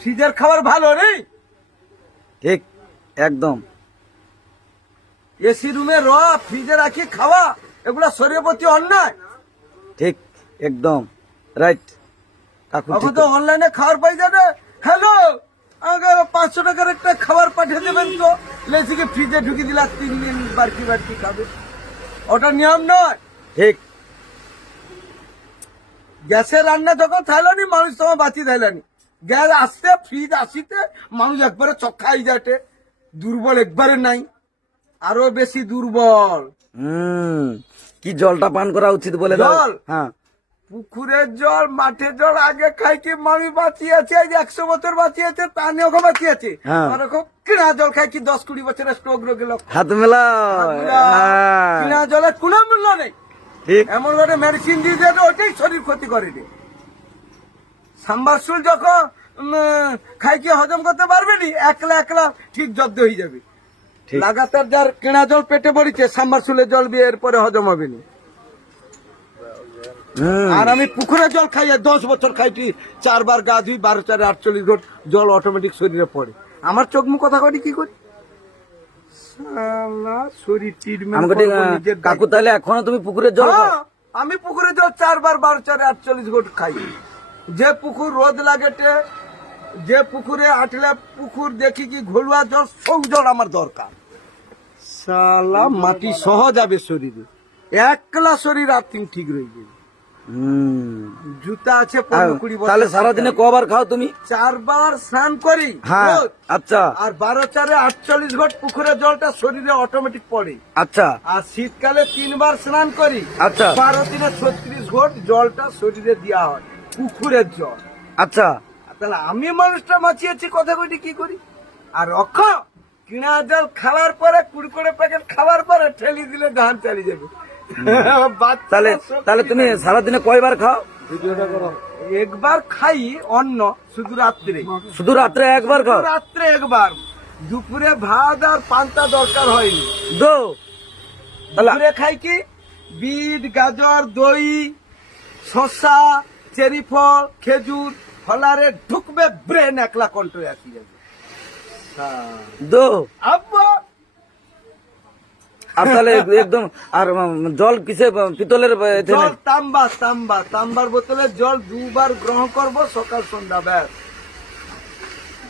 ফ্রিজের খাবার ভালো নেই, ঠিক একদম। এসি রুমে ফ্রিজে রাখি খাওয়া, এগুলা শরীরের প্রতি অন্যায়। ঠিক একদম রাইট কাকু। এখন তো অনলাইনে খাবার পাই যাবে। হ্যালো, আমাকে 500 টাকার একটা খাবার পাঠিয়ে দেবেন তো, লেসিকে ফ্রিজে ঢুকিয়ে দিলা 3 দিন বাড়তি বাড়তি খাবে, ওটা নিয়ম নয়। ঠিক। গ্যাসের রান্না যখন থাইলানি মানুষ তোমার বাঁচি থাইলানি, গ্যাস আসতে ফ্রিজ আসিতে মানুষ একবারে চক্ষাই যাটে, দুর্বল একবারে নাই, আরো বেশি দুর্বল। কি জলটা পান করা উচিত বলে দাও? জল? হ্যাঁ, পুকুরের জল, মাঠের জল আগে খাই কি মানুষ বাঁচিয়েছে, 100 বছর বাঁচিয়েছে, তা নিয়েও বাঁচিয়েছে। হ্যাঁ। ওরকম কিনা জল খাই কি 10-20 বছরের স্ট্রোক রোগে লোক। হাত মেলা। কিনা জলের কোনো মূল্য নেই, ঠিক। এমন করে মেডিসিন দিয়ে দেবে, ওইটাই শরীর ক্ষতি করে দেবে। সাম্বারসুল যখন খাই কি হজম করতে পারবে নি, একলা একলা ঠিক জব্দ হয়ে যাবে। ঠিক। লাগাতার যার কেনা জল পেটে পড়েছে, সাম্বারসুলের জল বিয়ের পরে হজম হবে না। আর আমি পুকুরের জল খাই, 10 বছর খাই কি 4 বার গা ধুই, 12-4 48 ঘন্টা জল অটোমেটিক শরীরে পড়ে। আমার চোখ মুখ কথা করি কি করি, শালা শরীর ট্রিটমেন্ট কাকু তাহলে এখনো তুমি পুকুরের জল খাও? আমি পুকুরের জল 4 বার 12-4 48 ঘন্টা খাই। যে পুকুর রোদ লাগেটে, যে পুকুরে আটলে পুকুর দেখি কি ঘোলুয়া জল, সব জল আমার দরকার। শালা মাটি সহ যাবে শরীরে, একলা শরীর আর্থিং ঠিক রয়ে যাবে। জুতা আছে 15-20 বছর। তাহলে সারাদিনে কবার খাও তুমি? 4 বার স্নান করি। হ্যাঁ, রোজ। আচ্ছা। আর 12-4 48 ঘন্টা পুকুরের জলটা শরীরে অটোমেটিক পড়ে। আচ্ছা। আর শীতকালে 3 বার স্নান করি। আচ্ছা। 12-36 ঘন্টা জলটা শরীরে দেওয়া হয়, পুকুরের জল। আচ্ছা। তাহলে আমি মানুষটা বাঁচিয়েছি, কথা কইটি কি করি? আর কিনা জল খাওয়ার পরে, কুড়কুড়ে প্যাকেট খাওয়ার পরে ঠেলি দিলে ধান চালিয়ে যাবে। তাহলে তাহলে তুমি সারাদিনে কয়বার খাও? একবার খাই অন্ন, শুধু রাত্রে। শুধু রাত্রে একবার খাও? রাত্রে একবার। দুপুরে ভাত আর পান্তা দরকার হয়নি। দুপুরে খাই কি বিট, গাজর, দই, শসা, চেরি ফল, খেজুর, ফলারে ঢুকবে ব্রেন, একলা কন্ট্রোলে আসি যাবে। আব্বা আর তাহলে একদম। আর জল কিসে? পিতলের জল তাম্বার বোতলে জল 2 বার গ্রহণ করব, সকাল সন্ধ্যা, ব্যাস।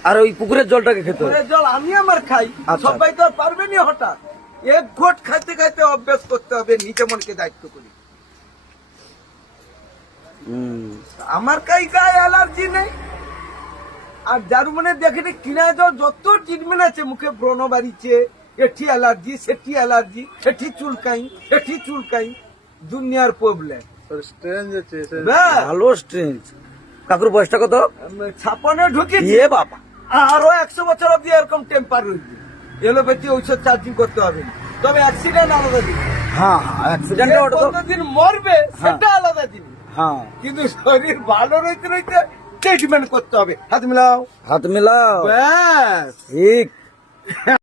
আর ওই পুকুরের জলটাকে খেতে? পুকুরের জল আমি আমার খাই। আচ্ছা। সবাই তো আর পারবে না হঠাৎ, 1 ঘট খাইতে খাইতে অভ্যাস করতে হবে, নিজে মনকে দায়িত্ব করি। আমার গায়ে অ্যালার্জি নেই। আর যার মনে দেখেনি কিনা জল যত ট্রিটমেন্ট আছে, মুখে ব্রণ বাড়িছে, এটি অ্যালার্জি, সেটি অ্যালার্জি, এটি চুলকাই, এটি চুলকাই, দুনিয়ার প্রবলেম। ভালো স্ট্রেঞ্জ। কাকুর বয়সটা কত? 56 ঢুকেছি। এ বাবা, আরো 100 বছর অব্দি এরকম টেম্পার রয়েছে। এলোপ্যাথি ঔষধ চার্জিং করতে হবে না। তবে অ্যাক্সিডেন্ট আলাদা জিনিস। হ্যাঁ, অ্যাক্সিডেন্ট কতদিন মরবে সেটা আলাদা জিনিস। হ্যাঁ, কিন্তু শরীর ভালো রইতে রইতে ট্রিটমেন্ট করতে হবে। হাত মিলাও, হাত মিলাও, ব্যাস। ঠিক।